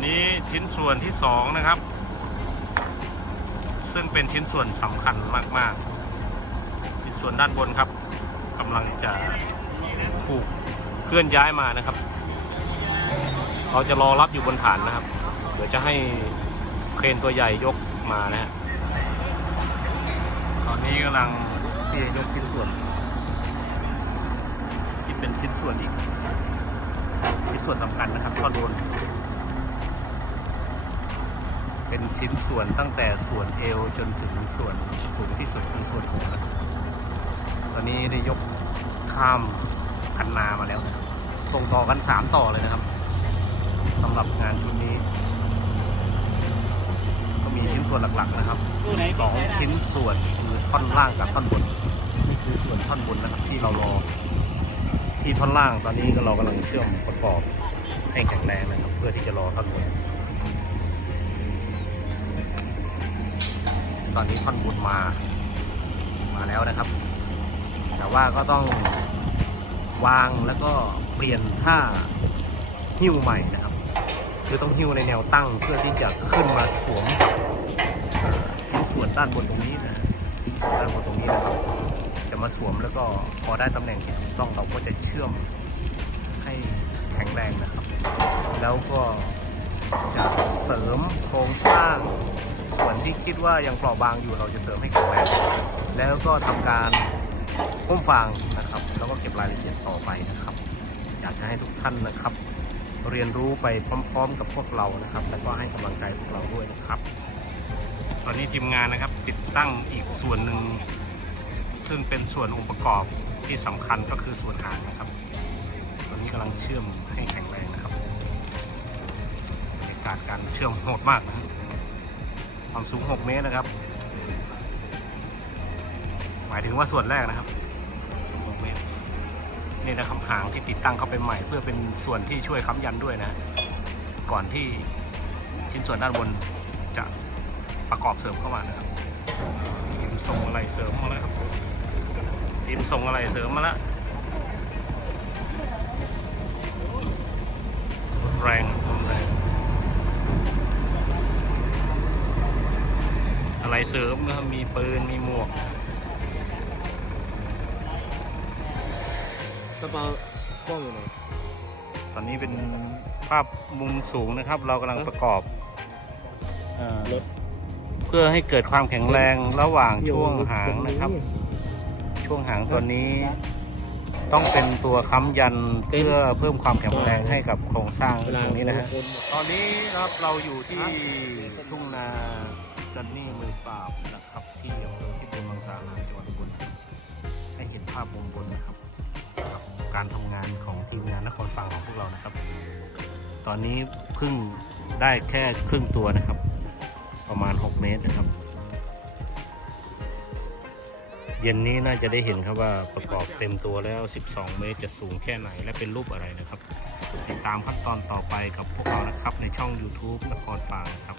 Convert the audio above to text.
นนี้ชิ้นส่วนที่สองนะครับ ซึ่งเป็นชิ้นส่วนสำคัญมากๆ ชิ้นส่วนด้านบนครับกำลังจะถูกเคลื่อนย้ายมานะครับเราจะรอรับอยู่บนฐานนะครับ เดี๋ยวจะให้เครนตัวใหญ่ยกมานะฮะตอนนี้กำลังที่จะยกชิ้นส่วนที่เป็นชิ้นส่วนอีกชิ้นส่วนสำคัญนะครับท่อนบน เป็นชิ้นส่วนตั้งแต่ส่วนเอวจนถึงส่วนสูงที่สุดคือส่วนหัวนะครับตอนนี้ได้ยกข้ามคันนามาแล้วนะครับส่งต่อกันสามต่อเลยนะครับสำหรับงานชุดนี้ ก็มีชิ้นส่วนหลักๆนะครับสองชิ้นส่วนคือท่อนล่างกับท่อนบนนี่คือส่วนท่อนบนนะครับที่เรารอที่ท่อนล่างตอนนี้ก็เรากำลังเชื่อมประกอบให้แข็งแรงนะครับ เพื่อที่จะรอท่อนบน ตอนนี้ท่อนบนมา มาแล้วนะครับ แต่ว่าก็ต้องวางแล้วก็เปลี่ยนท่าหิ้วใหม่นะครับ คือต้องหิ้วในแนวตั้งเพื่อที่จะขึ้นมาสวมเอ่อชิ้นส่วนด้านบนตรงนี้นะด้านบนตรงนี้นะครับ จะมาสวมแล้วก็พอได้ตำแหน่งที่ถูกต้องเราก็จะเชื่อมให้แข็งแรงนะครับ แล้วก็จะเสริมโครงสร้าง ส่วนที่คิดว่ายังเปราะบางอยู่เราจะเสริมให้แข็งแรงแล้วก็ทำการพุ่มฟางนะครับ แล้วก็เก็บรายละเอียดต่อไปนะครับ อยากจะให้ทุกท่านนะครับ เรียนรู้ไปพร้อม ๆ กับพวกเรานะครับ แล้วก็ให้กำลังใจพวกเราด้วยนะครับ ตอนนี้ทีมงานนะครับติดตั้งอีกส่วนหนึ่งซึ่งเป็นส่วนองค์ประกอบที่สำคัญก็คือส่วนหางนะครับ ตอนนี้กำลังเชื่อมให้แข็งแรงนะครับบรรยากาศการเชื่อมโหดมากนะ ความสูง 6 เมตรนะครับ หมายถึงว่าส่วนแรกนะครับ 6 เมตร นี่นะครับหางที่ติดตั้งเข้าไปใหม่ เพื่อเป็นส่วนที่ช่วยค้ำยันด้วยนะ ก่อนที่ชิ้นส่วนด้านบนจะประกอบเสริมเข้ามานะครับทีมส่งอะไรเสริมมาแล้วครับทีมส่งอะไรเสริมมาแล้วแรง เสริมนะครับมีปืนมีหมวกกระเป๋ากล้องอยู่ไหนตอนนี้เป็นภาพมุมสูงนะครับ เรากำลังประกอบเอ่อรถเพื่อให้เกิดความแข็งแรงระหว่างช่วงหางนะครับ ช่วงหางตัวนี้ ต้องเป็นตัวค้ำยันเพื่อเพิ่มความแข็งแรงให้กับโครงสร้างเวลาตรงนี้นะฮะคนตอนนี้นะครับเราอยู่ที่ทุ่งนา จันนี่มือปราบนะครับ ที่อำเภอที่บุญบางสาหาจังหวัดอุบลให้เห็นภาพมุมบนนะครับกับการทำงานของทีมงานนครฟังของพวกเรานะครับ ตอนนี้พิ่งได้แค่ครึ่งตัวนะครับ ประมาณ 6 เมตรนะครับ เย็นนี้น่าจะได้เห็นครับว่าประกอบเต็มตัวแล้ว 12 เมตรจะสูงแค่ไหนและเป็นรูปอะไรนะครับ ติดตามขั้นตอนต่อไปกับพวกเรานะครับในช่อง YouTube นครฟางครับ